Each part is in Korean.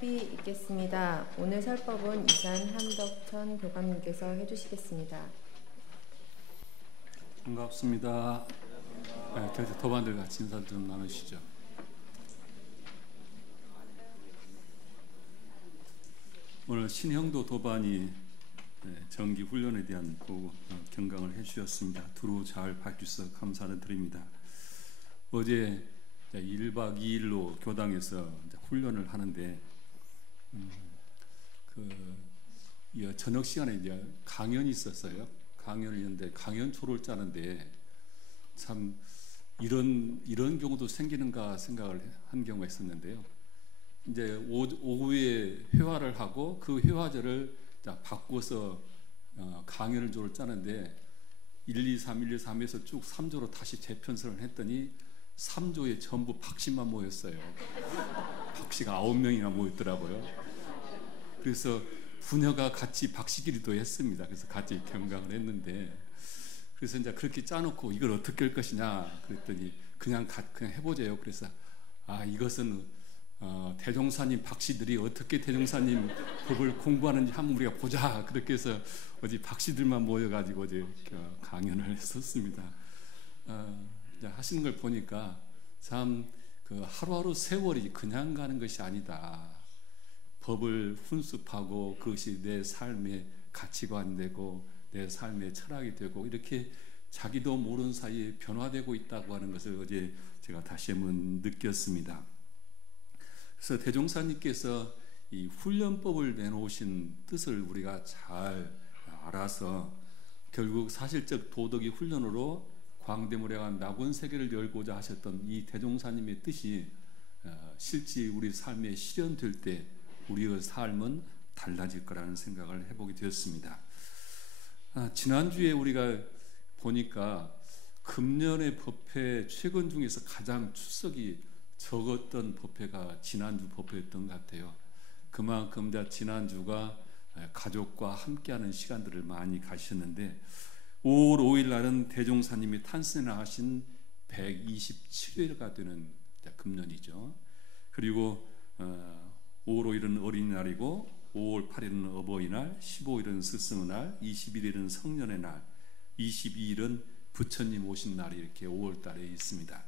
설법이 있겠습니다. 오늘 설법은 이산 한덕천 교감님께서 해주시겠습니다. 반갑습니다. 네, 도반들 같이 인사 좀 나누시죠. 오늘 신형도 도반이 정기 훈련에 대한 경강을 해주셨습니다. 두루 잘 봐주셔서 감사를 드립니다. 어제 1박 2일로 교당에서 훈련을 하는데 저녁 시간에 이제 강연이 있었어요. 강연을 했는데 강연초를 짜는데 참 이런 경우도 생기는가 생각을 한 경우가 있었는데요. 이제 오후에 회화를 하고 그 회화제를 바꿔서 강연을 조를 짜는데 1, 2, 3, 1, 2, 3에서 쭉 3조로 다시 재편성을 했더니 3조에 전부 박씨만 모였어요. 박씨가 9명이나 모였더라고요. 그래서 부녀가 같이 박씨기리도 했습니다. 그래서 같이 경강을 했는데, 그래서 이제 그렇게 짜놓고 이걸 어떻게 할 것이냐 그랬더니 그냥 해보자요. 그래서 이것은 대종사님 박씨들이 어떻게 대종사님 법을 공부하는지 한번 우리가 보자. 그렇게 해서 어제 박씨들만 모여가지고 어제 강연을 했었습니다. 하시는 걸 보니까 참 하루하루 세월이 그냥 가는 것이 아니다. 법을 훈습하고 그것이 내 삶의 가치관 되고 내 삶의 철학이 되고 이렇게 자기도 모르는 사이에 변화되고 있다고 하는 것을 어제 제가 다시 한번 느꼈습니다. 그래서 대종사님께서 이 훈련법을 내놓으신 뜻을 우리가 잘 알아서 결국 사실적 도덕의 훈련으로 광대무량한 낙원세계를 열고자 하셨던 이 대종사님의 뜻이 실제 우리 삶에 실현될 때 우리의 삶은 달라질 거라는 생각을 해보게 되었습니다. 지난주에 우리가 보니까 금년의 법회 최근 중에서 가장 출석이 적었던 법회가 지난주 법회였던 것 같아요. 그만큼 지난주가 가족과 함께하는 시간들을 많이 가셨는데 5월 5일 날은 대종사님이 탄생하신 127회가 되는 금년이죠. 그리고 5월 5일은 어린이날이고 5월 8일은 어버이날, 15일은 스승의 날, 21일은 성년의 날, 22일은 부처님 오신 날이 이렇게 5월 달에 있습니다.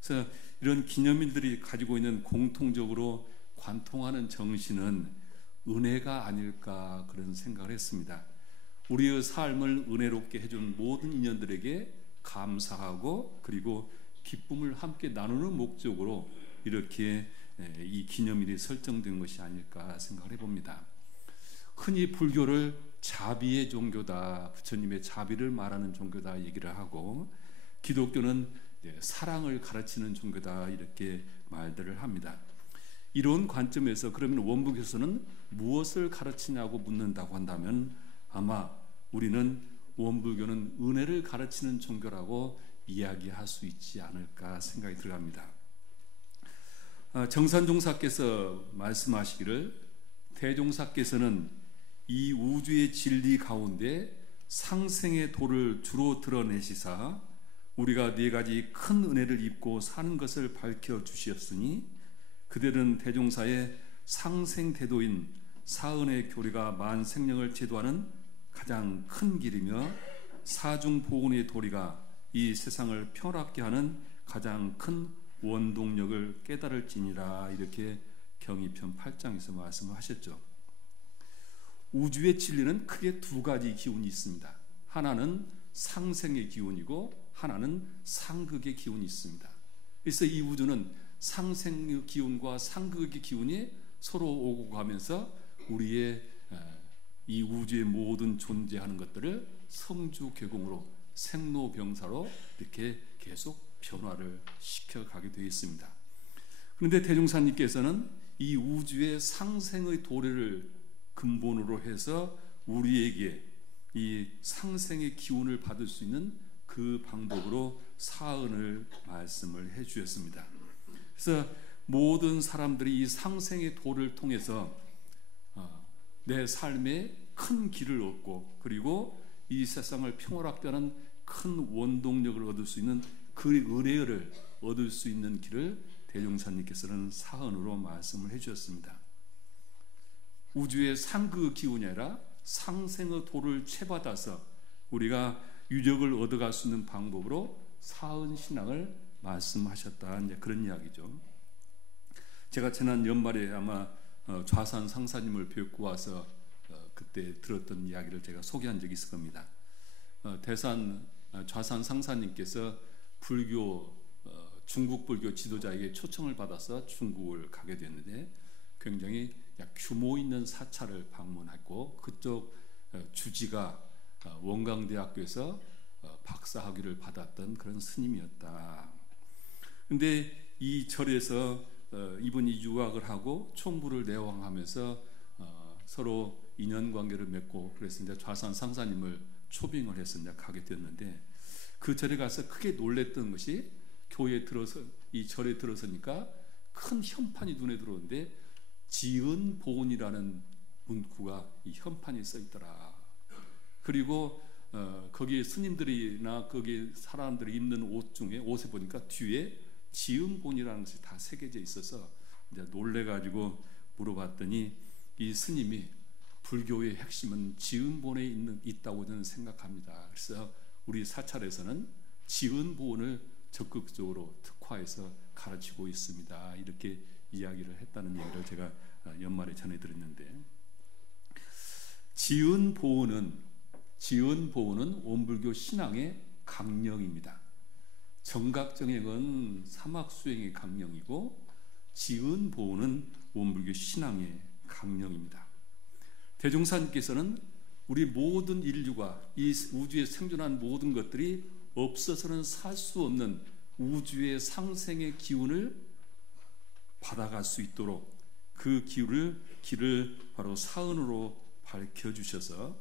그래서 이런 기념일들이 가지고 있는 공통적으로 관통하는 정신은 은혜가 아닐까 그런 생각을 했습니다. 우리의 삶을 은혜롭게 해준 모든 인연들에게 감사하고 그리고 기쁨을 함께 나누는 목적으로 이렇게 이 기념일이 설정된 것이 아닐까 생각을 해봅니다. 흔히 불교를 자비의 종교다, 부처님의 자비를 말하는 종교다 얘기를 하고 기독교는 사랑을 가르치는 종교다 이렇게 말들을 합니다. 이런 관점에서 그러면 원불교에서는 무엇을 가르치냐고 묻는다고 한다면 아마 우리는 원불교는 은혜를 가르치는 종교라고 이야기할 수 있지 않을까 생각이 들어갑니다. 정산종사께서 말씀하시기를 대종사께서는 이 우주의 진리 가운데 상생의 도를 주로 드러내시사 우리가 네 가지 큰 은혜를 입고 사는 것을 밝혀주시었으니 그들은 대종사의 상생대도인 사은의 교리가 만생령을 제도하는 가장 큰 길이며 사중보훈의 도리가 이 세상을 평화롭게 하는 가장 큰 원동력을 깨달을지니라 이렇게 경이편 8장에서 말씀을 하셨죠. 우주의 진리는 크게 두 가지 기운이 있습니다. 하나는 상생의 기운이고 하나는 상극의 기운이 있습니다. 그래서 이 우주는 상생의 기운과 상극의 기운이 서로 오고 가면서 우리의 이 우주의 모든 존재하는 것들을 성주개공으로 생로병사로 이렇게 계속 변화를 시켜가게 되어 있습니다. 그런데 대종사님께서는 이 우주의 상생의 도래를 근본으로 해서 우리에게 이 상생의 기운을 받을 수 있는 그 방법으로 사은을 말씀을 해 주셨습니다. 그래서 모든 사람들이 이 상생의 도를 통해서 내 삶에 큰 길을 얻고 그리고 이 세상을 평화롭게 하는 큰 원동력을 얻을 수 있는 그 은혜를 얻을 수 있는 길을 대종사님께서는 사언으로 말씀을 해 주셨습니다. 우주의 상그 기운이 아니라 상생의 도를 채받아서 우리가 유력을 얻어갈 수 있는 방법으로 사은 신앙을 말씀하셨다. 이제 그런 이야기죠. 제가 지난 연말에 아마 좌산 상사님을 뵙고 와서 그때 들었던 이야기를 제가 소개한 적이 있을 겁니다. 대산 좌산 상사님께서 중국 불교 지도자에게 초청을 받아서 중국을 가게 됐는데 굉장히 규모 있는 사찰을 방문했고 그쪽 주지가 원광대학교에서 박사학위를 받았던 그런 스님이었다. 근데 이 절에서 이분이 유학을 하고 총부를 내왕하면서 서로 인연관계를 맺고 그래서 이제 좌산 상사님을 초빙을 해서 이제 가게 됐는데 그 절에 가서 크게 놀랬던 것이 교회에 들어서 이 절에 들어서니까 큰 현판이 눈에 들어오는데 지은보온이라는 문구가 이 현판에 써 있더라. 그리고 거기 스님들이나 거기 사람들이 입는 옷 중에 옷에 보니까 뒤에 지은본이라는 것이 다 새겨져 있어서 이제 놀래가지고 물어봤더니 이 스님이 불교의 핵심은 지은본에 있다고 저는 생각합니다. 그래서 우리 사찰에서는 지은본을 적극적으로 특화해서 가르치고 있습니다. 이렇게 이야기를 했다는 얘기를 제가 연말에 전해드렸는데 지은보온은 원불교 신앙의 강령입니다. 정각정행은 사막수행의 강령이고 지은보온은 원불교 신앙의 강령입니다. 대종사님께서는 우리 모든 인류가 이 우주에 생존한 모든 것들이 없어서는 살 수 없는 우주의 상생의 기운을 받아갈 수 있도록 그 길을 바로 사은으로 밝혀주셔서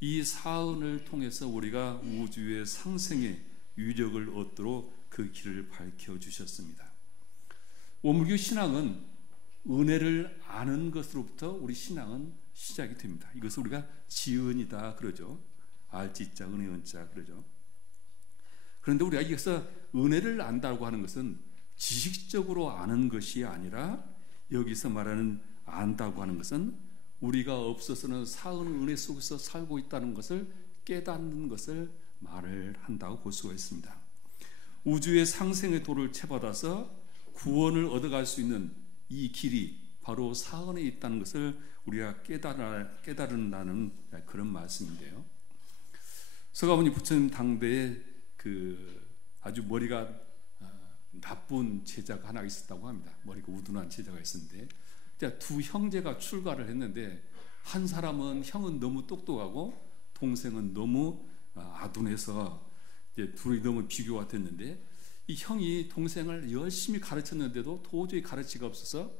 이 사은을 통해서 우리가 우주의 상생의 유력을 얻도록 그 길을 밝혀주셨습니다. 원불교 신앙은 은혜를 아는 것으로부터 우리 신앙은 시작이 됩니다. 이것을 우리가 지은이다 그러죠. 알지자 은혜 은자 그러죠. 그런데 우리가 여기서 은혜를 안다고 하는 것은 지식적으로 아는 것이 아니라 여기서 말하는 안다고 하는 것은 우리가 없어서는 사은 은혜 속에서 살고 있다는 것을 깨닫는 것을 말을 한다고 볼 수가 있습니다. 우주의 상생의 도를 채받아서 구원을 얻어갈 수 있는 이 길이 바로 사은에 있다는 것을 우리가 깨달은다는 그런 말씀인데요. 서가모니 부처님 당대에 아주 머리가 나쁜 제자가 하나 있었다고 합니다. 머리가 우둔한 제자가 있었는데 두 형제가 출가를 했는데 한 사람은 형은 너무 똑똑하고 동생은 너무 아둔해서 이제 둘이 너무 비교가 됐는데 이 형이 동생을 열심히 가르쳤는데도 도저히 가르치기가 없어서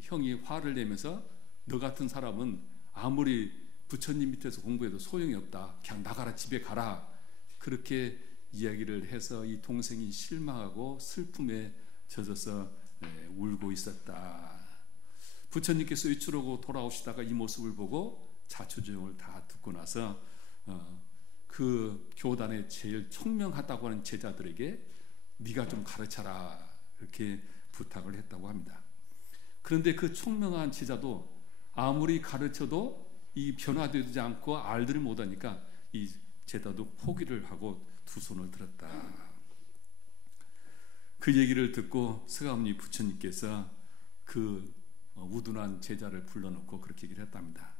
형이 화를 내면서 너 같은 사람은 아무리 부처님 밑에서 공부해도 소용이 없다. 그냥 나가라 집에 가라. 그렇게 이야기를 해서 이 동생이 실망하고 슬픔에 젖어서 울고 있었다. 부처님께서 외출하고 돌아오시다가 이 모습을 보고 자초지종을 다 듣고 나서 그 교단에 제일 총명하다고 하는 제자들에게 네가 좀 가르쳐라 이렇게 부탁을 했다고 합니다. 그런데 그 총명한 제자도 아무리 가르쳐도 이 변화되지 않고 알들을 못하니까 이 제자도 포기를 하고 두 손을 들었다. 그 얘기를 듣고 서가모니 부처님께서 그 우둔한 제자를 불러놓고 그렇게 얘기를 했답니다.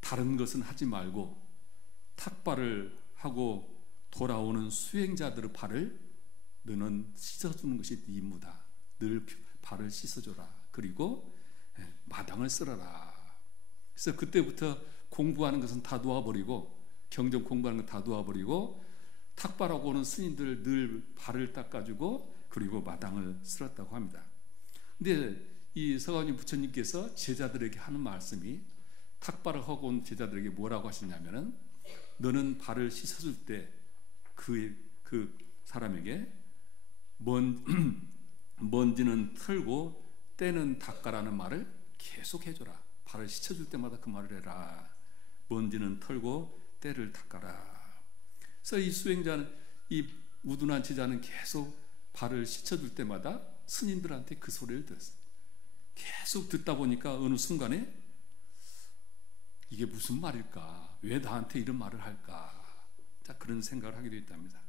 다른 것은 하지 말고 탁발을 하고 돌아오는 수행자들의 발을 너는 씻어주는 것이 네 임무다. 늘 발을 씻어줘라. 그리고 마당을 쓸어라. 그래서 그때부터 공부하는 것은 다 놓아버리고 경전 공부하는 건 다 놓아버리고 탁발하고 오는 스님들 늘 발을 닦아주고 그리고 마당을 쓸었다고 합니다. 근데 이 서가모니 부처님께서 제자들에게 하는 말씀이 탁발을 하고 온 제자들에게 뭐라고 하시냐면은 너는 발을 씻어줄 때 그 사람에게 먼지는 털고 때는 닦아라는 말을 계속 해줘라. 발을 씻어줄 때마다 그 말을 해라. 먼지는 털고 때를 닦아라. 그래서 이 수행자는 이 우둔한 제자는 계속 발을 씻어줄 때마다 스님들한테 그 소리를 들었어요. 계속 듣다 보니까 어느 순간에 이게 무슨 말일까? 왜 나한테 이런 말을 할까? 자, 그런 생각을 하게 됐답니다.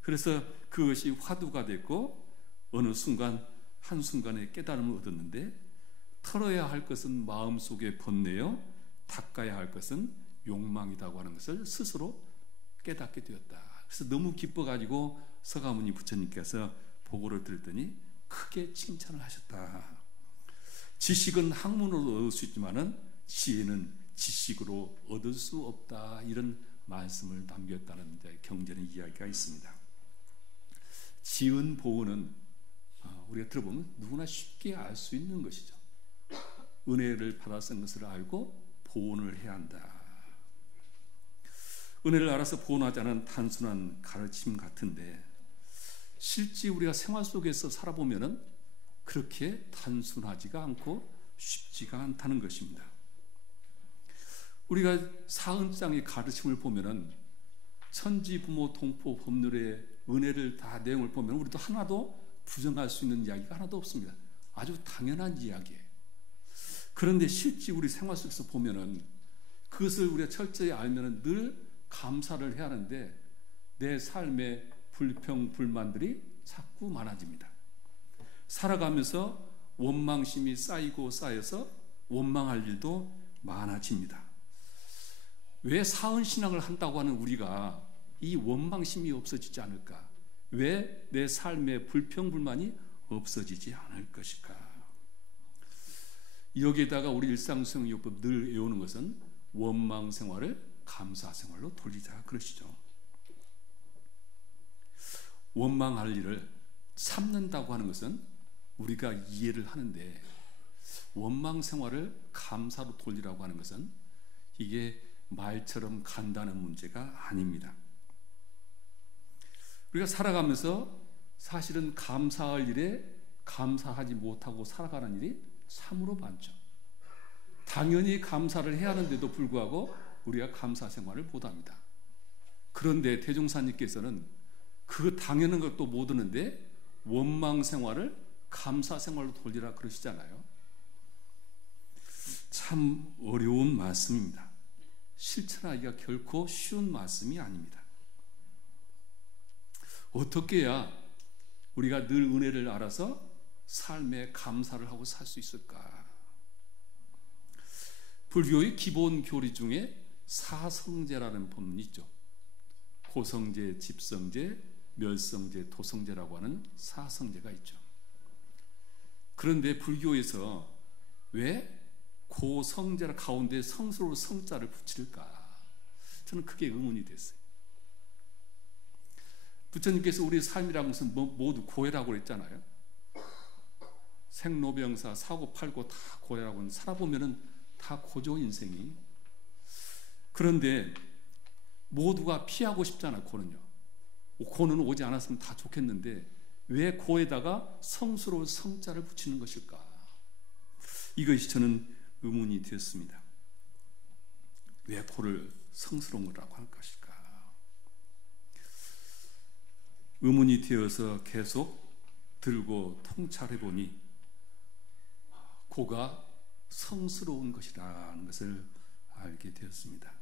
그래서 그것이 화두가 됐고 어느 순간 한순간에 깨달음을 얻었는데 털어야 할 것은 마음속에 번뇌요 닦아야 할 것은 욕망이라고 하는 것을 스스로 깨닫게 되었다. 그래서 너무 기뻐가지고 서가모니 부처님께서 보고를 들었더니 크게 칭찬을 하셨다. 지식은 학문으로 얻을 수 있지만은 지혜는 지식으로 얻을 수 없다. 이런 말씀을 남겼다는 경전의 이야기가 있습니다. 지은 보은은 우리가 들어보면 누구나 쉽게 알 수 있는 것이죠. 은혜를 받아 쓴 것을 알고 보은을 해야 한다. 은혜를 알아서 보은하자는 단순한 가르침 같은데 실제 우리가 생활 속에서 살아보면은 그렇게 단순하지가 않고 쉽지가 않다는 것입니다. 우리가 사은장의 가르침을 보면은 천지 부모 동포 법률의 은혜를 다 내용을 보면 우리도 하나도 부정할 수 있는 이야기가 하나도 없습니다. 아주 당연한 이야기예요. 그런데 실제 우리 생활 속에서 보면은 그것을 우리가 철저히 알면은 늘 감사를 해야 하는데 내 삶의 불평 불만들이 자꾸 많아집니다. 살아가면서 원망심이 쌓이고 쌓여서 원망할 일도 많아집니다. 왜 사은신앙을 한다고 하는 우리가 이 원망심이 없어지지 않을까? 왜 내 삶의 불평불만이 없어지지 않을 것일까? 여기에다가 우리 일상수용요법 늘 외우는 것은 원망 생활을 감사 생활로 돌리자 그러시죠. 원망할 일을 참는다고 하는 것은 우리가 이해를 하는데 원망 생활을 감사로 돌리라고 하는 것은 이게 말처럼 간단한 문제가 아닙니다. 우리가 살아가면서 사실은 감사할 일에 감사하지 못하고 살아가는 일이 참으로 많죠. 당연히 감사를 해야 하는데도 불구하고 우리가 감사 생활을 못합니다. 그런데 대종사님께서는 그 당연한 것도 못 하는데 원망 생활을 감사 생활로 돌리라 그러시잖아요. 참 어려운 말씀입니다. 실천하기가 결코 쉬운 말씀이 아닙니다. 어떻게 해야 우리가 늘 은혜를 알아서 삶에 감사를 하고 살 수 있을까? 불교의 기본 교리 중에 사성제라는 법문이 있죠. 고성제, 집성제, 멸성제, 도성제라고 하는 사성제가 있죠. 그런데 불교에서 왜 고성제라 가운데 성스러운 성자를 붙일까? 저는 그게 의문이 됐어요. 부처님께서 우리의 삶이라는 것은 모두 고해라고 그랬잖아요. 생로병사 사고팔고 다 고해라고 살아보면은 다 고죠 인생이. 그런데 모두가 피하고 싶잖아요. 고는요. 고는 오지 않았으면 다 좋겠는데 왜 고에다가 성스러운 성자를 붙이는 것일까? 이것이 저는 의문이 되었습니다. 왜 고를 성스러운 거라고 할 것일까? 의문이 되어서 계속 들고 통찰해 보니 고가 성스러운 것이라는 것을 알게 되었습니다.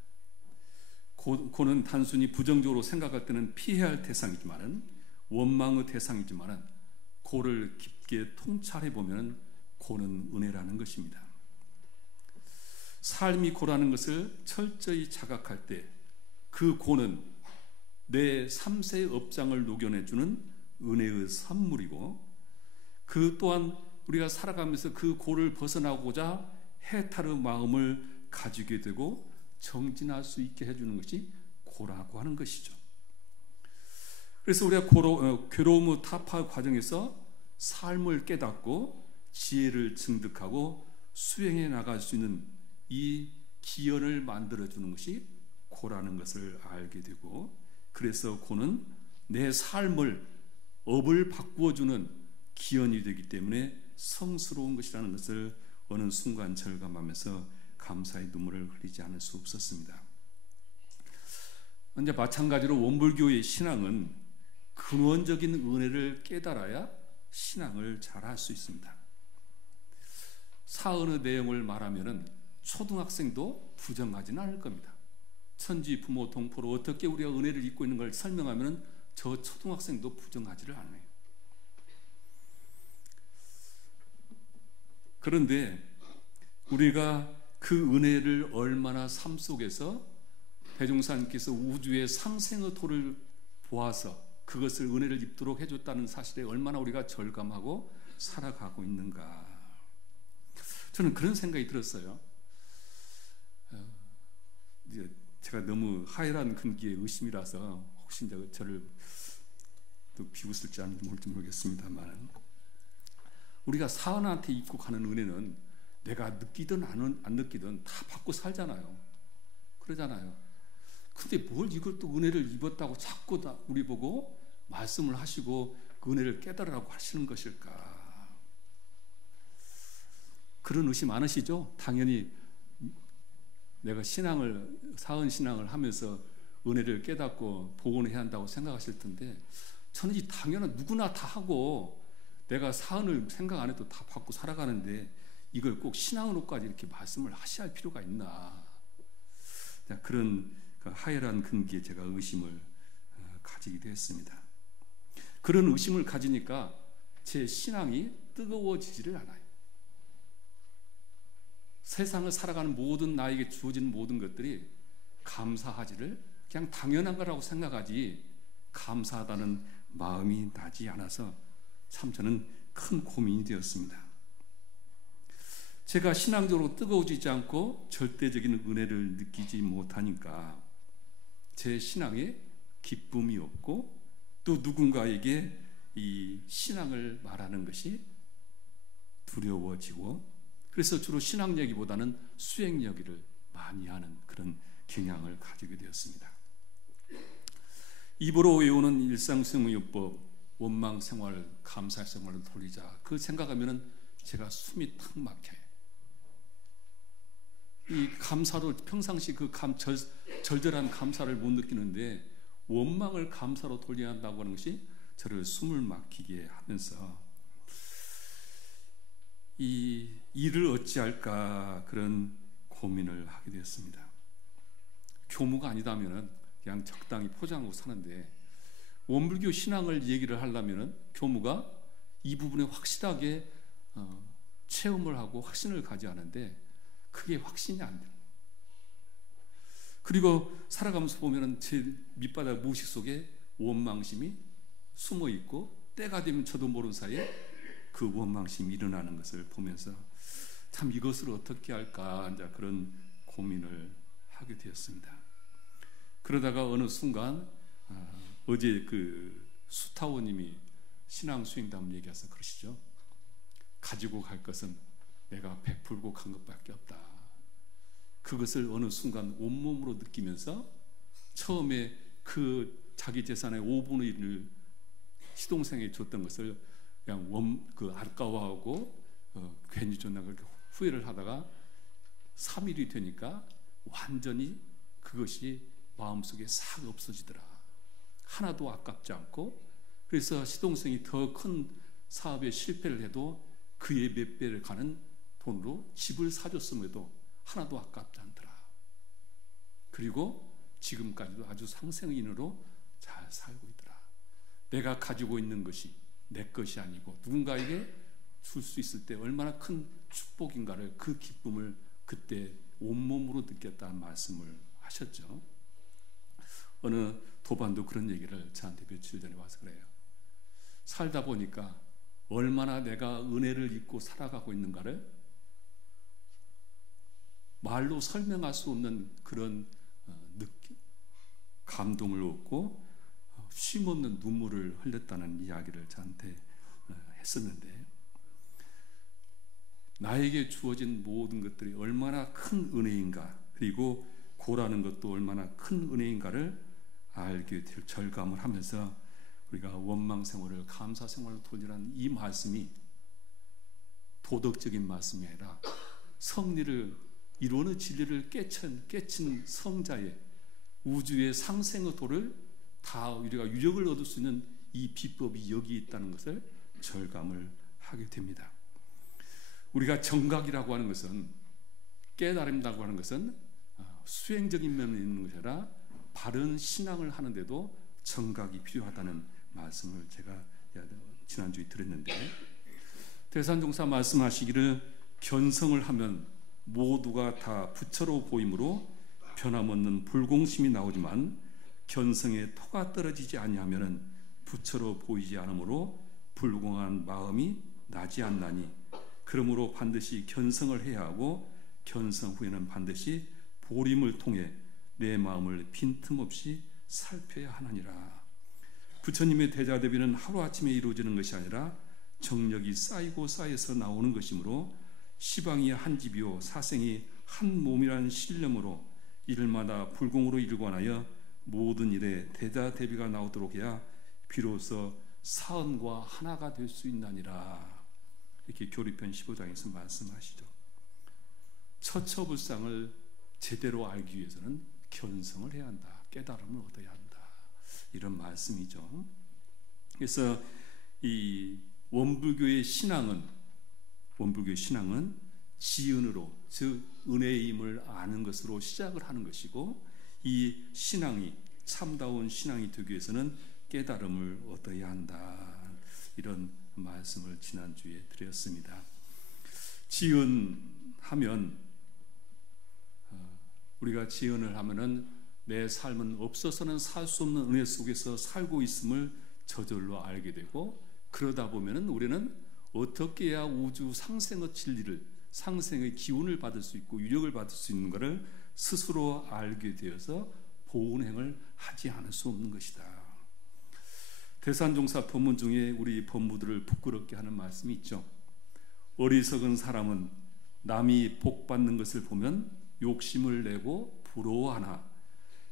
고는 단순히 부정적으로 생각할 때는 피해야 할 대상이지만은 원망의 대상이지만은 고를 깊게 통찰해 보면 고는 은혜라는 것입니다. 삶이 고라는 것을 철저히 자각할 때 그 고는 내 3세의 업장을 녹여내주는 은혜의 선물이고 그 또한 우리가 살아가면서 그 고를 벗어나고자 해탈의 마음을 가지게 되고 정진할 수 있게 해주는 것이 고라고 하는 것이죠. 그래서 우리가 괴로움의 타파 과정에서 삶을 깨닫고 지혜를 증득하고 수행해 나갈 수 있는 이 기연을 만들어주는 것이 고라는 것을 알게 되고 그래서 고는 내 삶을 업을 바꾸어주는 기연이 되기 때문에 성스러운 것이라는 것을 어느 순간 절감하면서 감사의 눈물을 흘리지 않을 수 없었습니다. 이제 마찬가지로 원불교의 신앙은 근원적인 은혜를 깨달아야 신앙을 잘 할 수 있습니다. 사언의 내용을 말하면은 초등학생도 부정하지는 않을 겁니다. 천지 부모 동포로 어떻게 우리가 은혜를 입고 있는 걸 설명하면 저 초등학생도 부정하지를 않아요. 그런데 우리가 그 은혜를 얼마나 삶 속에서 대종사님께서 우주의 상생의 도를 보아서 그것을 은혜를 입도록 해줬다는 사실에 얼마나 우리가 절감하고 살아가고 있는가. 저는 그런 생각이 들었어요. 제가 너무 하열한 근기의 의심이라서 혹시 이제 저를 또 비웃을지 안 모를지 모르겠습니다만, 우리가 사은한테 입고 가는 은혜는 내가 느끼든 안 느끼든 다 받고 살잖아요. 그러잖아요. 근데 뭘 이걸 또 은혜를 입었다고 자꾸 다 우리 보고 말씀을 하시고 그 은혜를 깨달으라고 하시는 것일까? 그런 의심 많으시죠? 당연히 내가 사은 신앙을 하면서 은혜를 깨닫고 복원을 해야 한다고 생각하실 텐데, 저는 이 당연한 누구나 다 하고 내가 사은을 생각 안 해도 다 받고 살아가는데 이걸 꼭 신앙으로까지 이렇게 말씀을 하셔야 할 필요가 있나. 그런 하열한 근기에 제가 의심을 가지기도 했습니다. 그런 의심을 가지니까 제 신앙이 뜨거워지지를 않아요. 세상을 살아가는 모든 나에게 주어진 모든 것들이 감사하지를 그냥 당연한 거라고 생각하지 감사하다는 마음이 나지 않아서 참 저는 큰 고민이 되었습니다. 제가 신앙적으로 뜨거워지지 않고 절대적인 은혜를 느끼지 못하니까 제 신앙에 기쁨이 없고 또 누군가에게 이 신앙을 말하는 것이 두려워지고, 그래서 주로 신앙 얘기보다는 수행 얘기를 많이 하는 그런 경향을 가지게 되었습니다. 입으로 외우는 일상생활요법, 원망생활, 감사생활을 돌리자, 그 생각하면 제가 숨이 탁 막혀요. 이 감사로 평상시 그 절절한 감사를 못 느끼는데 원망을 감사로 돌려야 한다고 하는 것이 저를 숨을 막히게 하면서 이 일을 어찌할까 그런 고민을 하게 되었습니다. 교무가 아니다면 그냥 적당히 포장하고 사는데 원불교 신앙을 얘기를 하려면 교무가 이 부분에 확실하게 체험을 하고 확신을 가져야 하는데 그게 확신이 안 돼요. 그리고 살아가면서 보면 제 밑바닥 무의식 속에 원망심이 숨어 있고 때가 되면 저도 모르는 사이에 그 원망심이 일어나는 것을 보면서 참 이것을 어떻게 할까 이제 그런 고민을 하게 되었습니다. 그러다가 어느 순간 어제 그 수타오님이 신앙 수행담 얘기해서 그러시죠. 가지고 갈 것은 내가 베풀고 간 것밖에 없다. 그것을 어느 순간 온몸으로 느끼면서 처음에 그 자기 재산의 5분의 1을 시동생에게 줬던 것을 그냥 아까워하고 괜히 줬나 그렇게 후회를 하다가 3일이 되니까 완전히 그것이 마음속에 싹 없어지더라. 하나도 아깝지 않고, 그래서 시동생이 더 큰 사업에 실패를 해도 그의 몇 배를 가는 돈으로 집을 사줬음에도 하나도 아깝지 않더라. 그리고 지금까지도 아주 상생인으로 잘 살고 있더라. 내가 가지고 있는 것이 내 것이 아니고 누군가에게 줄 수 있을 때 얼마나 큰 축복인가를, 그 기쁨을 그때 온몸으로 느꼈다는 말씀을 하셨죠. 어느 도반도 그런 얘기를 저한테 며칠 전에 와서 그래요. 살다 보니까 얼마나 내가 은혜를 입고 살아가고 있는가를 말로 설명할 수 없는 그런 감동을 얻고 쉼없는 눈물을 흘렸다는 이야기를 저한테 했었는데, 나에게 주어진 모든 것들이 얼마나 큰 은혜인가, 그리고 고라는 것도 얼마나 큰 은혜인가를 알게 될 절감을 하면서 우리가 원망 생활을 감사 생활로 돌리라는 이 말씀이 도덕적인 말씀이 아니라 성리를 이루는 진리를 깨친 성자의 우주의 상생의 도를 다 우리가 유력을 얻을 수 있는 이 비법이 여기 있다는 것을 절감을 하게 됩니다. 우리가 정각이라고 하는 것은 깨달음이라고 하는 것은 수행적인 면이 있는 것이 아니라 바른 신앙을 하는데도 정각이 필요하다는 말씀을 제가 지난주에 드렸는데, 대산종사 말씀하시기를 견성을 하면 모두가 다 부처로 보이므로 변함없는 불공심이 나오지만 견성에 토가 떨어지지 아니하면 부처로 보이지 않으므로 불공한 마음이 나지 않나니, 그러므로 반드시 견성을 해야 하고 견성 후에는 반드시 보림을 통해 내 마음을 빈틈없이 살펴야 하느니라. 부처님의 대자대비는 하루아침에 이루어지는 것이 아니라 정력이 쌓이고 쌓여서 나오는 것이므로 시방이 한 집이요 사생이 한 몸이라는 신념으로 일마다 불공으로 일관하여 모든 일에 대자대비가 나오도록 해야 비로소 사언과 하나가 될 수 있나니라. 이렇게 교리편 15장에서 말씀하시죠. 처처불상을 제대로 알기 위해서는 견성을 해야 한다. 깨달음을 얻어야 한다. 이런 말씀이죠. 그래서 이 원불교의 신앙은 지은으로, 즉 은혜임을 아는 것으로 시작을 하는 것이고, 이 신앙이 참다운 신앙이 되기 위해서는 깨달음을 얻어야 한다. 이런 말씀을 지난주에 드렸습니다. 지은하면, 우리가 지은을 하면은 내 삶은 없어서는 살 수 없는 은혜 속에서 살고 있음을 저절로 알게 되고, 그러다 보면은 우리는 어떻게 해야 우주 상생의 진리를, 상생의 기운을 받을 수 있고 유력을 받을 수 있는 것을 스스로 알게 되어서 보은행을 하지 않을 수 없는 것이다. 대산종사 법문 중에 우리 법무들을 부끄럽게 하는 말씀이 있죠. 어리석은 사람은 남이 복 받는 것을 보면 욕심을 내고 부러워하나,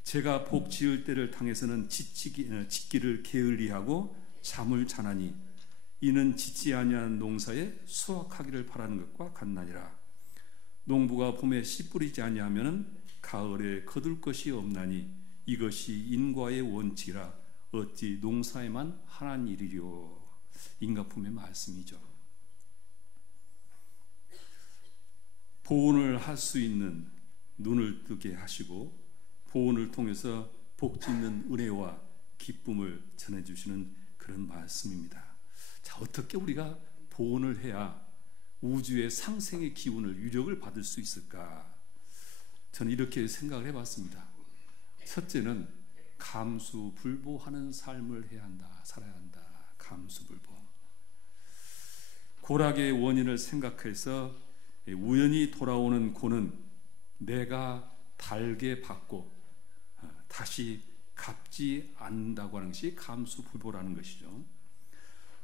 제가 복 지을 때를 당해서는 짓기를 게을리하고 잠을 자나니, 이는 짓지 아니한 농사에 수확하기를 바라는 것과 같나니라. 농부가 봄에 씨 뿌리지 아니하면 가을에 거둘 것이 없나니, 이것이 인과의 원칙이라 어찌 농사에만 하나는 일이요. 인가품의 말씀이죠. 보온을 할 수 있는 눈을 뜨게 하시고 보온을 통해서 복 짓는 은혜와 기쁨을 전해주시는 그런 말씀입니다. 자, 어떻게 우리가 보온을 해야 우주의 상생의 기운을, 유력을 받을 수 있을까? 저는 이렇게 생각을 해봤습니다. 첫째는 감수불보하는 삶을 해야 한다. 살아야 한다. 감수불보. 고락의 원인을 생각해서 우연히 돌아오는 고는 내가 달게 받고 다시 갚지 않는다고 하는 것이 감수불보라는 것이죠.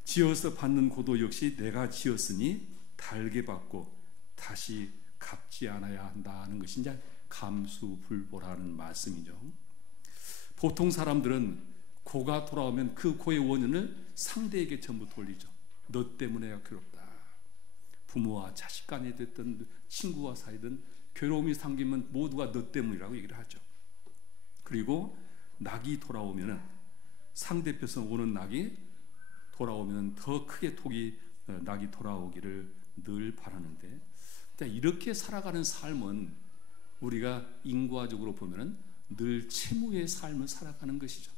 지어서 받는 고도 역시 내가 지었으니 달게 받고 다시 갚지 않아야 한다는 것이 이제 감수불보라는 말씀이죠. 보통 사람들은 고가 돌아오면 그 고의 원인을 상대에게 전부 돌리죠. 너 때문에 괴롭다. 부모와 자식 간에 됐든 친구와 사이든 괴로움이 생기면 모두가 너 때문이라고 얘기를 하죠. 그리고 낙이 돌아오면은, 상대편에서 오는 낙이 돌아오면 더 크게 낙이 돌아오기를 늘 바라는데, 이렇게 살아가는 삶은 우리가 인과적으로 보면은 늘 채무의 삶을 살아가는 것이죠.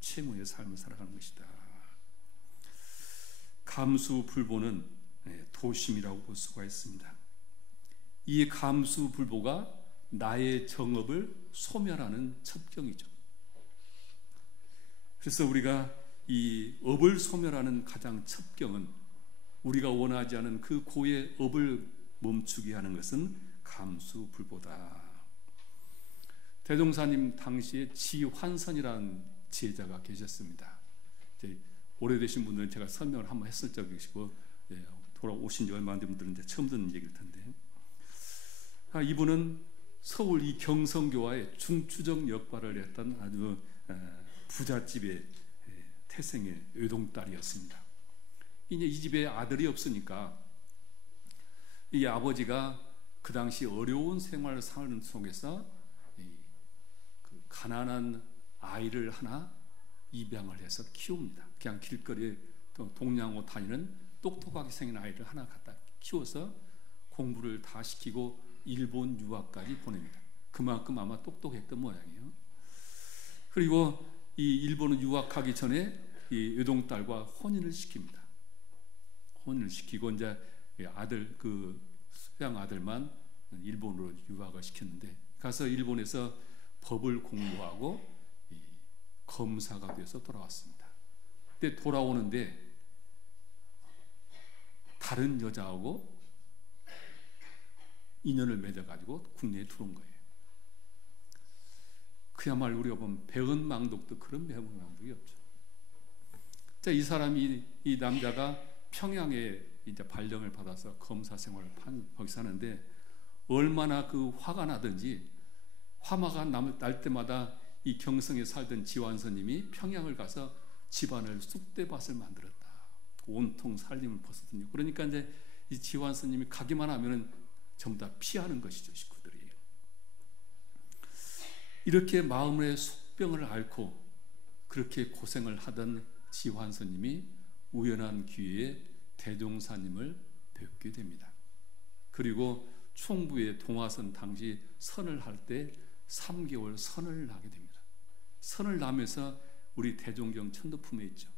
채무의 삶을 살아가는 것이다. 감수불보는 도심이라고 볼 수가 있습니다. 이 감수불보가 나의 정업을 소멸하는 첩경이죠. 그래서 우리가 이 업을 소멸하는 가장 첩경은, 우리가 원하지 않은 그 고의 업을 멈추게 하는 것은 감수불보다. 대종사님 당시에 지환선이라는 제자가 계셨습니다. 이제 오래되신 분들은 제가 설명을 한번 했을 적이 있고, 돌아오신 지 얼마 안 된 분들은 이제 처음 듣는 얘기일 텐데, 이분은 서울 이 경성교화의 중추적 역할을 했던 아주 부잣집의 태생의 외동딸이었습니다. 이제 이 집에 아들이 없으니까 이 아버지가 그 당시 어려운 생활을 사는 속에서 그 가난한 아이를 하나 입양을 해서 키웁니다. 그냥 길거리에 동냥호 다니는 똑똑하게 생긴 아이를 하나 갖다 키워서 공부를 다 시키고 일본 유학까지 보냅니다. 그만큼 아마 똑똑했던 모양이에요. 그리고 이 일본을 유학하기 전에 이 외동딸과 혼인을 시킵니다. 혼인을 시키고 이제 아들, 그 수양 아들만 일본으로 유학을 시켰는데, 가서 일본에서 법을 공부하고 검사가 돼서 돌아왔습니다. 근데 돌아오는데 다른 여자하고 인연을 맺어가지고 국내에 들어온 거예요. 그야말로 우리가 보면 배은망덕도 그런 배은망덕이 없죠. 자, 이 사람이, 이 남자가 평양에 이제 발령을 받아서 검사 생활을 거기서 하는데, 얼마나 그 화가 나든지, 화마가 날 때마다 이 경성에 살던 지완스님이 평양을 가서 집안을 쑥대밭을 만들었다. 온통 살림을 벗었더니, 그러니까 이제 이 지완스님이 가기만 하면은 전부 다 피하는 것이죠, 식구들이. 이렇게 마음의 속병을 앓고 그렇게 고생을 하던 지완스님이 우연한 기회에 대종사님을 뵙게 됩니다. 그리고 총부의 동화선 당시 선을 할 때 3개월 선을 나게 됩니다. 선을 나면서 우리 대종경 천도품에 있죠.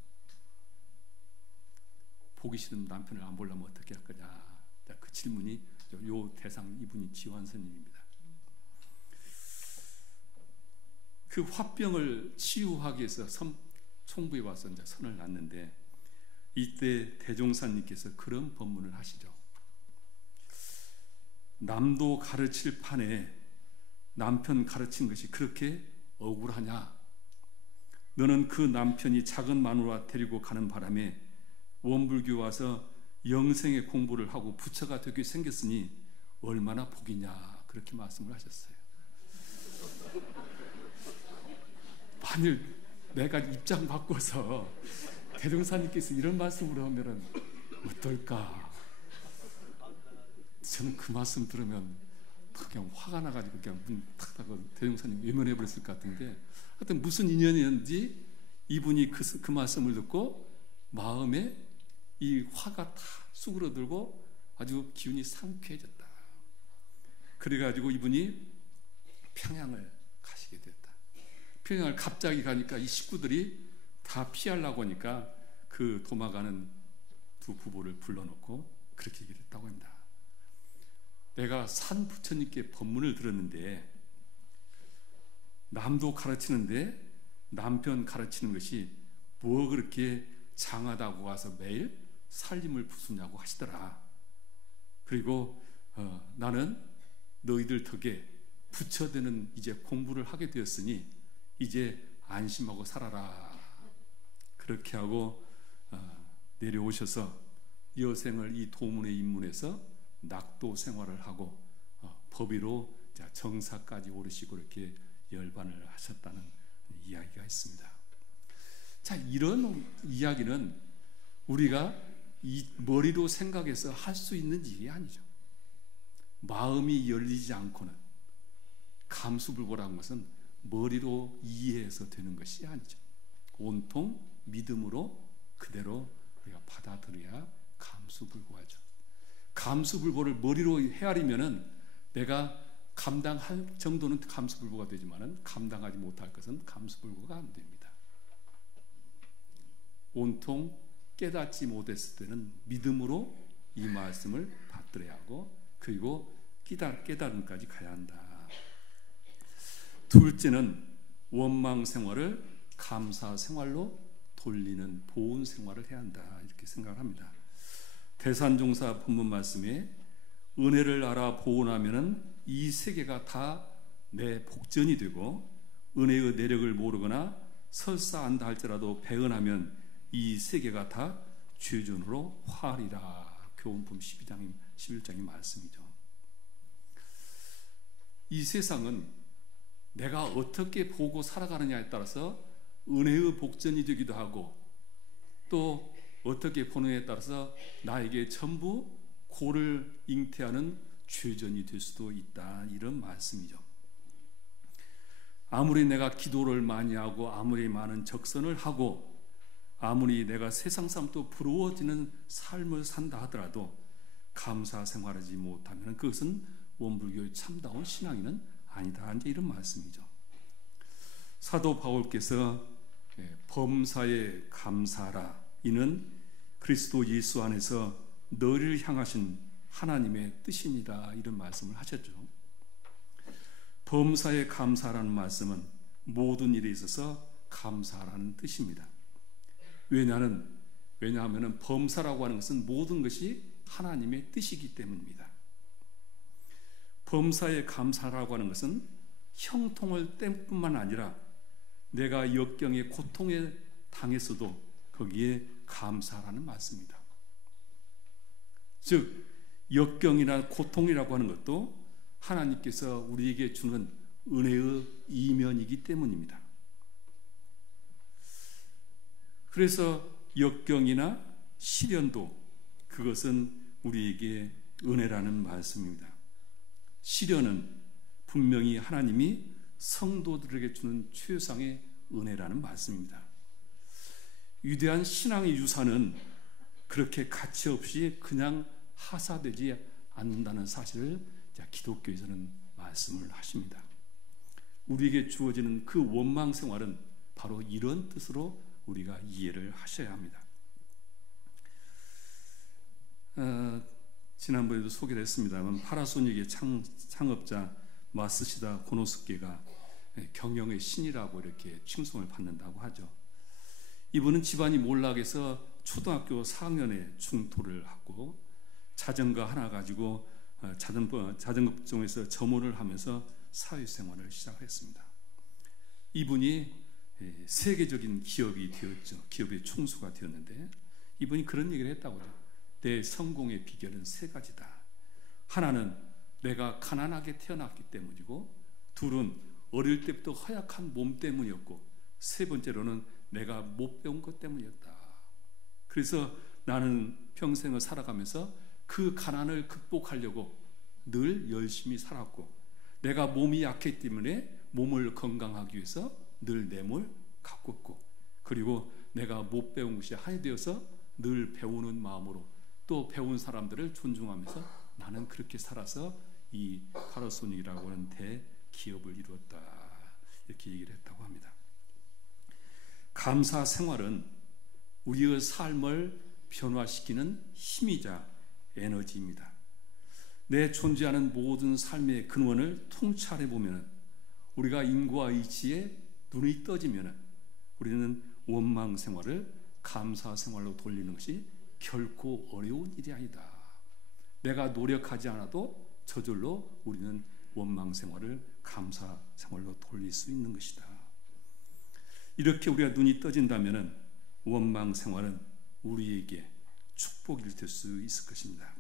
보기 싫은 남편을 안 보려면 어떻게 할 거냐. 그 질문이 요 대상 이분이 지완스님입니다. 그 화병을 치유하기 위해서 총부에 와서 이제 선을 놨는데, 이때 대종사님께서 그런 법문을 하시죠. 남도 가르칠 판에 남편 가르친 것이 그렇게 억울하냐? 너는 그 남편이 작은 마누라 데리고 가는 바람에 원불교 와서 영생의 공부를 하고 부처가 되게 생겼으니 얼마나 복이냐, 그렇게 말씀을 하셨어요. 만일 내가 입장 바꿔서 대종사님께서 이런 말씀을 하면은 어떨까? 저는 그 말씀 들으면 그냥 화가 나가지고 그냥 문 탁 닫고 대종사님 외면해 버렸을 것 같은데, 하여튼 무슨 인연이었는지 이분이 그 말씀을 듣고 마음에 이 화가 다 수그러들고 아주 기운이 상쾌해졌다. 그래가지고 이분이 평양을 가시게 됐다. 평양을 갑자기 가니까 이 식구들이 다 피하려고 하니까 그 도망가는 두 부부를 불러놓고 그렇게 얘기를 했다고 합니다. 내가 산 부처님께 법문을 들었는데, 남도 가르치는데 남편 가르치는 것이 뭐 그렇게 장하다고 와서 매일 살림을 부수냐고 하시더라. 그리고 나는 너희들 덕에 부처되는 이제 공부를 하게 되었으니 이제 안심하고 살아라. 그렇게 하고 내려오셔서 여생을 이 도문에 입문해서 낙도 생활을 하고 법위로 정사까지 오르시고 이렇게 열반을 하셨다는 이야기가 있습니다. 자, 이런 이야기는 우리가 이 머리로 생각해서 할 수 있는 일이 아니죠. 마음이 열리지 않고는, 감수불고라는 것은 머리로 이해해서 되는 것이 아니죠. 온통 믿음으로 그대로 우리가 받아들여야 감수불고하죠. 감수불고를 머리로 헤아리면은 내가 감당할 정도는 감수불고가 되지만은 감당하지 못할 것은 감수불고가 안 됩니다. 온통 깨닫지 못했을 때는 믿음으로 이 말씀을 받들어야 하고, 그리고 깨달음까지 가야 한다. 둘째는 원망 생활을 감사 생활로 돌리는 보온 생활을 해야 한다, 이렇게 생각을 합니다. 대산종사 본문 말씀에 은혜를 알아 보온하면은 이 세계가 다 내 복전이 되고, 은혜의 내력을 모르거나 설사 안다 할지라도 배은하면 이 세계가 다 죄전으로 화리라. 교훈품 11장의 말씀이죠. 이 세상은 내가 어떻게 보고 살아가느냐에 따라서 은혜의 복전이 되기도 하고, 또 어떻게 보느냐에 따라서 나에게 전부 고를 잉태하는 죄전이 될 수도 있다, 이런 말씀이죠. 아무리 내가 기도를 많이 하고 아무리 많은 적선을 하고 아무리 내가 세상 사람도 부러워지는 삶을 산다 하더라도 감사 생활하지 못하면 그것은 원불교의 참다운 신앙인은 아니다. 이제 이런 말씀이죠. 사도 바울께서 범사에 감사하라. 이는 그리스도 예수 안에서 너를 향하신 하나님의 뜻이니라. 이런 말씀을 하셨죠. 범사에 감사라는 말씀은 모든 일에 있어서 감사라는 뜻입니다. 왜냐하면 범사라고 하는 것은 모든 것이 하나님의 뜻이기 때문입니다. 범사에 감사라고 하는 것은 형통을 뗄 뿐만 아니라 내가 역경의 고통에 당했어도 거기에 감사라는 말씀입니다. 즉 역경이나 고통이라고 하는 것도 하나님께서 우리에게 주는 은혜의 이면이기 때문입니다. 그래서 역경이나 시련도 그것은 우리에게 은혜라는 말씀입니다. 시련은 분명히 하나님이 성도들에게 주는 최상의 은혜라는 말씀입니다. 위대한 신앙의 유산은 그렇게 가치 없이 그냥 하사되지 않는다는 사실을 기독교에서는 말씀을 하십니다. 우리에게 주어지는 그 원망 생활은 바로 이런 뜻으로 우리가 이해를 하셔야 합니다. 지난번에도 소개를 했습니다만 파라소닉의 창업자 마쓰시다 고노스케가 경영의 신이라고 이렇게 칭송을 받는다고 하죠. 이분은 집안이 몰락해서 초등학교 4학년에 중퇴를 하고 자전거 하나 가지고 자전거점에서 점원을 하면서 사회생활을 시작했습니다. 이분이 세계적인 기업이 되었죠. 기업의 총수가 되었는데 이분이 그런 얘기를 했다고 해요. 내 성공의 비결은 세 가지다. 하나는 내가 가난하게 태어났기 때문이고, 둘은 어릴 때부터 허약한 몸 때문이었고, 세 번째로는 내가 못 배운 것 때문이었다. 그래서 나는 평생을 살아가면서 그 가난을 극복하려고 늘 열심히 살았고, 내가 몸이 약했기 때문에 몸을 건강하기 위해서 늘 뇌물 가꿨고, 그리고 내가 못 배운 것이 한이 되어서 늘 배우는 마음으로 또 배운 사람들을 존중하면서 나는 그렇게 살아서 이 파라소닉이라고 하는 대기업을 이루었다. 이렇게 얘기를 했다고 합니다. 감사 생활은 우리의 삶을 변화시키는 힘이자 에너지입니다. 내 존재하는 모든 삶의 근원을 통찰해 보면 우리가 인과 이치에 눈이 떠지면 우리는 원망 생활을 감사 생활로 돌리는 것이 결코 어려운 일이 아니다. 내가 노력하지 않아도 저절로 우리는 원망 생활을 감사 생활로 돌릴 수 있는 것이다. 이렇게 우리가 눈이 떠진다면 원망 생활은 우리에게 축복이 될 수 있을 것입니다.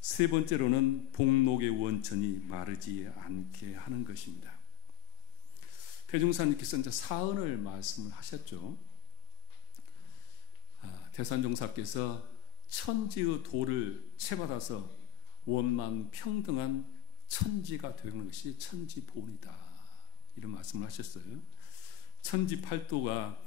세 번째로는 복록의 원천이 마르지 않게 하는 것입니다. 대종사님께서 이제 사언을 말씀을 하셨죠. 대산종사께서 천지의 도를 채받아서 원만 평등한 천지가 되는 것이 천지보온이다. 이런 말씀을 하셨어요. 천지팔도가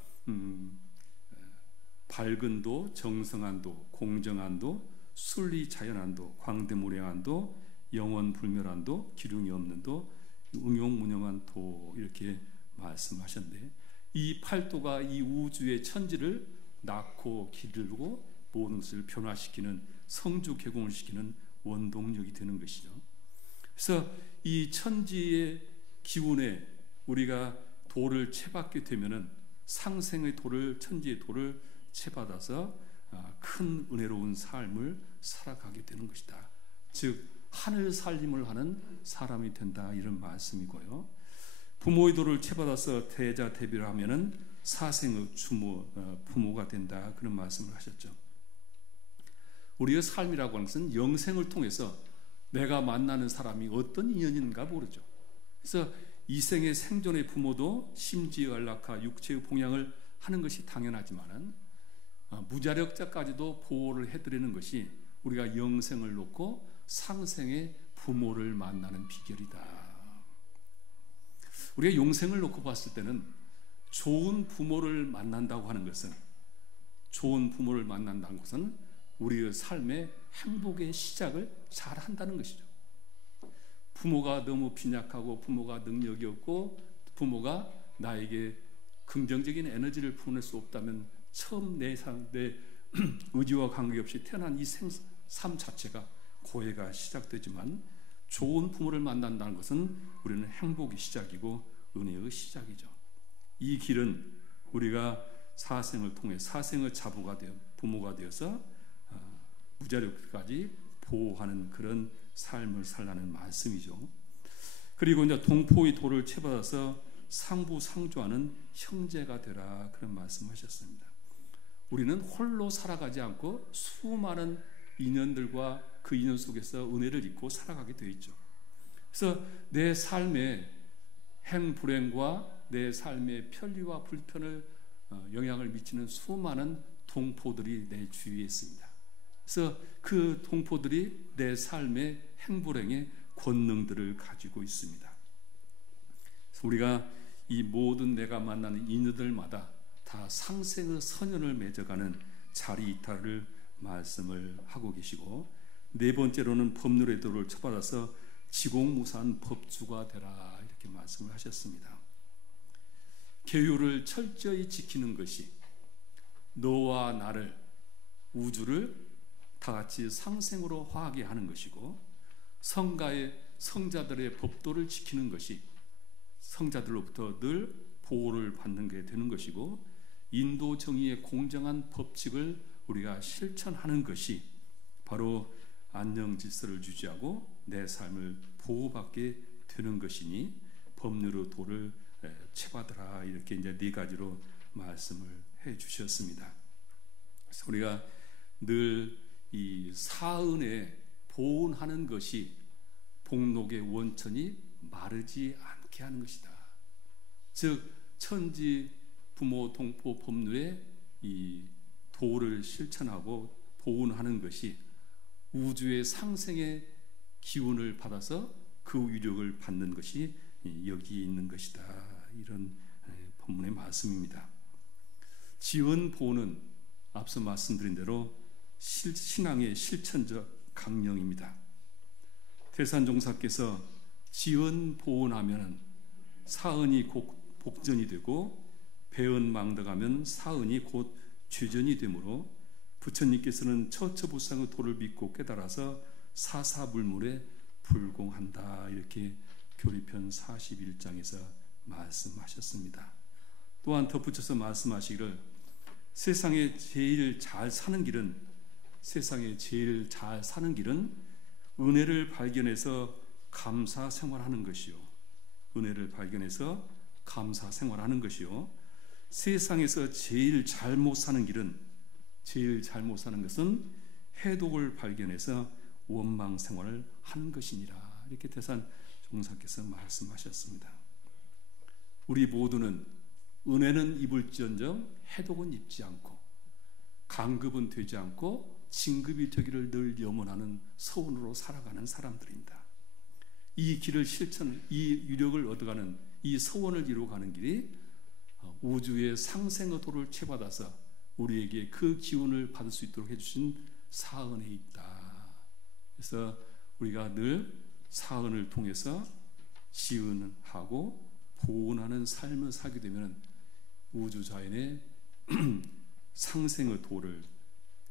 밝은도, 정성한도, 공정한도, 순리자연한도, 광대무량한도, 영원불멸한도, 기륭이 없는도, 응용무념한도 이렇게 말씀하셨는데, 이 팔도가 이 우주의 천지를 낳고 기르고 모든 것을 변화시키는, 성주 개공을 시키는 원동력이 되는 것이죠. 그래서 이 천지의 기운에 우리가 도를 채받게 되면은 상생의 도를, 천지의 도를 채받아서 큰 은혜로운 삶을 살아가게 되는 것이다. 즉 하늘 살림을 하는 사람이 된다, 이런 말씀이고요. 부모의 도를 채받아서 대자 대비를 하면은 사생의 부모가 된다, 그런 말씀을 하셨죠. 우리의 삶이라고 하는 것은 영생을 통해서 내가 만나는 사람이 어떤 인연인가 모르죠. 그래서 이생의 생존의 부모도 심지어 안락하 육체의 봉양을 하는 것이 당연하지만은 무자력자까지도 보호를 해드리는 것이 우리가 영생을 놓고 상생의 부모를 만나는 비결이다. 우리가 영생을 놓고 봤을 때는 좋은 부모를 만난다고 하는 것은, 좋은 부모를 만난다는 것은 우리의 삶의 행복의 시작을 잘 한다는 것이죠. 부모가 너무 빈약하고 부모가 능력이 없고 부모가 나에게 긍정적인 에너지를 보낼 수 없다면 처음 내 의지와 관계없이 태어난 이 삶 자체가 고해가 시작되지만 좋은 부모를 만난다는 것은 우리는 행복의 시작이고 은혜의 시작이죠. 이 길은 우리가 사생을 통해 사생의 자부가 되어 부모가 되어서 무자력까지 보호하는 그런 삶을 살라는 말씀이죠. 그리고 이제 동포의 도를 채받아서 상부상조하는 형제가 되라 그런 말씀하셨습니다. 우리는 홀로 살아가지 않고 수많은 인연들과 그 인연 속에서 은혜를 입고 살아가게 되어 있죠. 그래서 내 삶의 행불행과 내 삶의 편리와 불편을 영향을 미치는 수많은 동포들이 내 주위에 있습니다. 그래서 그 동포들이 내 삶의 행불행의 권능들을 가지고 있습니다. 그래서 우리가 이 모든 내가 만나는 인연들마다 다 상생의 선연을 맺어가는 자리이타를 말씀을 하고 계시고, 네 번째로는 법률의 도를 쳐받아서 지공무사한 법주가 되라 이렇게 말씀을 하셨습니다. 계율을 철저히 지키는 것이 너와 나를 우주를 다 같이 상생으로 화하게 하는 것이고, 성자들의 법도를 지키는 것이 성자들로부터 늘 보호를 받는 게 되는 것이고, 인도 정의의 공정한 법칙을 우리가 실천하는 것이 바로 안녕 질서를 유지하고 내 삶을 보호받게 되는 것이니 법률의 도를 채받으라 이렇게 이제 네 가지로 말씀을 해 주셨습니다. 그래서 우리가 늘 이 사은에 보온하는 것이 복록의 원천이 마르지 않게 하는 것이다. 즉 천지 부모 동포 법률의 이 도를 실천하고 보온하는 것이 우주의 상생의 기운을 받아서 그 위력을 받는 것이 여기에 있는 것이다. 이런 본문의 말씀입니다. 지은 보는 앞서 말씀드린 대로 신앙의 실천적 강령입니다. 대산종사께서 지은 보온하면 사은이 곧 복전이 되고 배은 망덕하면 사은이 곧 죄전이 되므로 부처님께서는 처처부상의 도를 믿고 깨달아서 사사불물에 불공한다 이렇게 교리편 41장에서 말씀하셨습니다. 또한 덧붙여서 말씀하시기를 세상에 제일 잘 사는 길은 은혜를 발견해서 감사 생활하는 것이요. 은혜를 발견해서 감사 생활하는 것이요. 세상에서 제일 잘못 사는 것은 해독을 발견해서 원망 생활을 하는 것이니라. 이렇게 대산종사께서 말씀하셨습니다. 우리 모두는 은혜는 입을지언정 해독은 입지 않고 강급은 되지 않고 진급이 되기를 늘 염원하는 서원으로 살아가는 사람들입니다. 이 길을 이 유력을 얻어가는 이 서원을 이루어가는 길이 우주의 상생의 도를 채받아서 우리에게 그 기운을 받을 수 있도록 해주신 사은에 있다. 그래서 우리가 늘 사은을 통해서 지은하고 보온하는 삶을 살게 되면 우주 자연의 상생의 도를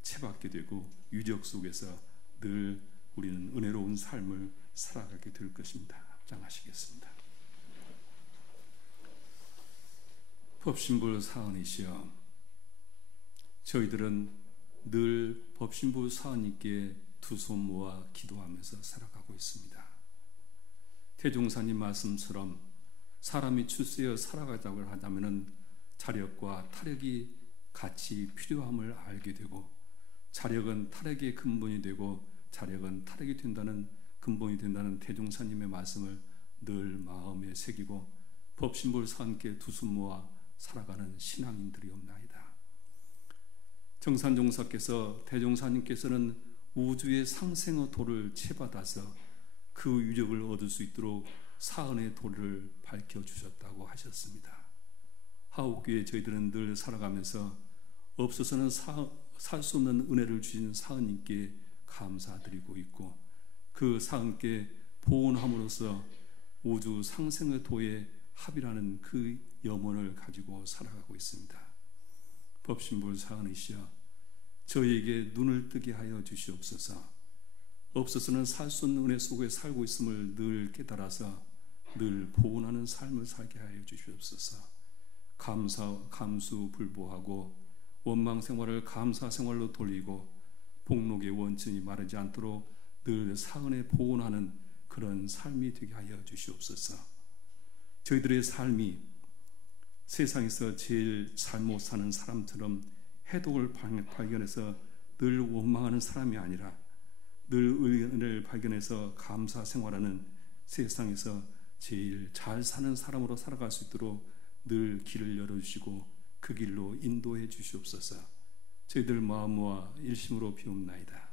채받게 되고 유력 속에서 늘 우리는 은혜로운 삶을 살아가게 될 것입니다. 합장하시겠습니다. 법신부 사은이시여, 저희들은 늘 법신부 사은님께 두 손 모아 기도하면서 살아가고 있습니다. 태종사님 말씀처럼 사람이 출세하여 살아가자고 하자면은 자력과 타력이 같이 필요함을 알게 되고, 자력은 타력의 근본이 되고 자력은 타력이 된다는 근본이 된다는 태종사님의 말씀을 늘 마음에 새기고 법신부 사은께 두 손 모아 살아가는 신앙인들이옵나이다. 정산종사께서 태종사님께서는 우주의 상생의 도를 채받아서 그 위력을 얻을 수 있도록 사은의 도를 밝혀주셨다고 하셨습니다. 하옥교회 저희들은 늘 살아가면서 없어서는 살 수 없는 은혜를 주신 사은님께 감사드리고 있고, 그 사은께 보온함으로써 우주 상생의 도의 합이라는 그 염원을 가지고 살아가고 있습니다. 법신불 사은이시여, 저희에게 눈을 뜨게 하여 주시옵소서. 없어서는 살 수 없는 은혜 속에 살고 있음을 늘 깨달아서 늘 보온하는 삶을 살게 하여 주시옵소서. 감수불보하고 원망 생활을 감사 생활로 돌리고 복록의 원천이 마르지 않도록 늘 사은에 보온하는 그런 삶이 되게 하여 주시옵소서. 저희들의 삶이 세상에서 제일 잘못 사는 사람처럼 해독을 발견해서 늘 원망하는 사람이 아니라 늘 의를 발견해서 감사 생활하는 세상에서 제일 잘 사는 사람으로 살아갈 수 있도록 늘 길을 열어주시고 그 길로 인도해 주시옵소서. 저희들 마음 모아 일심으로 비옵나이다.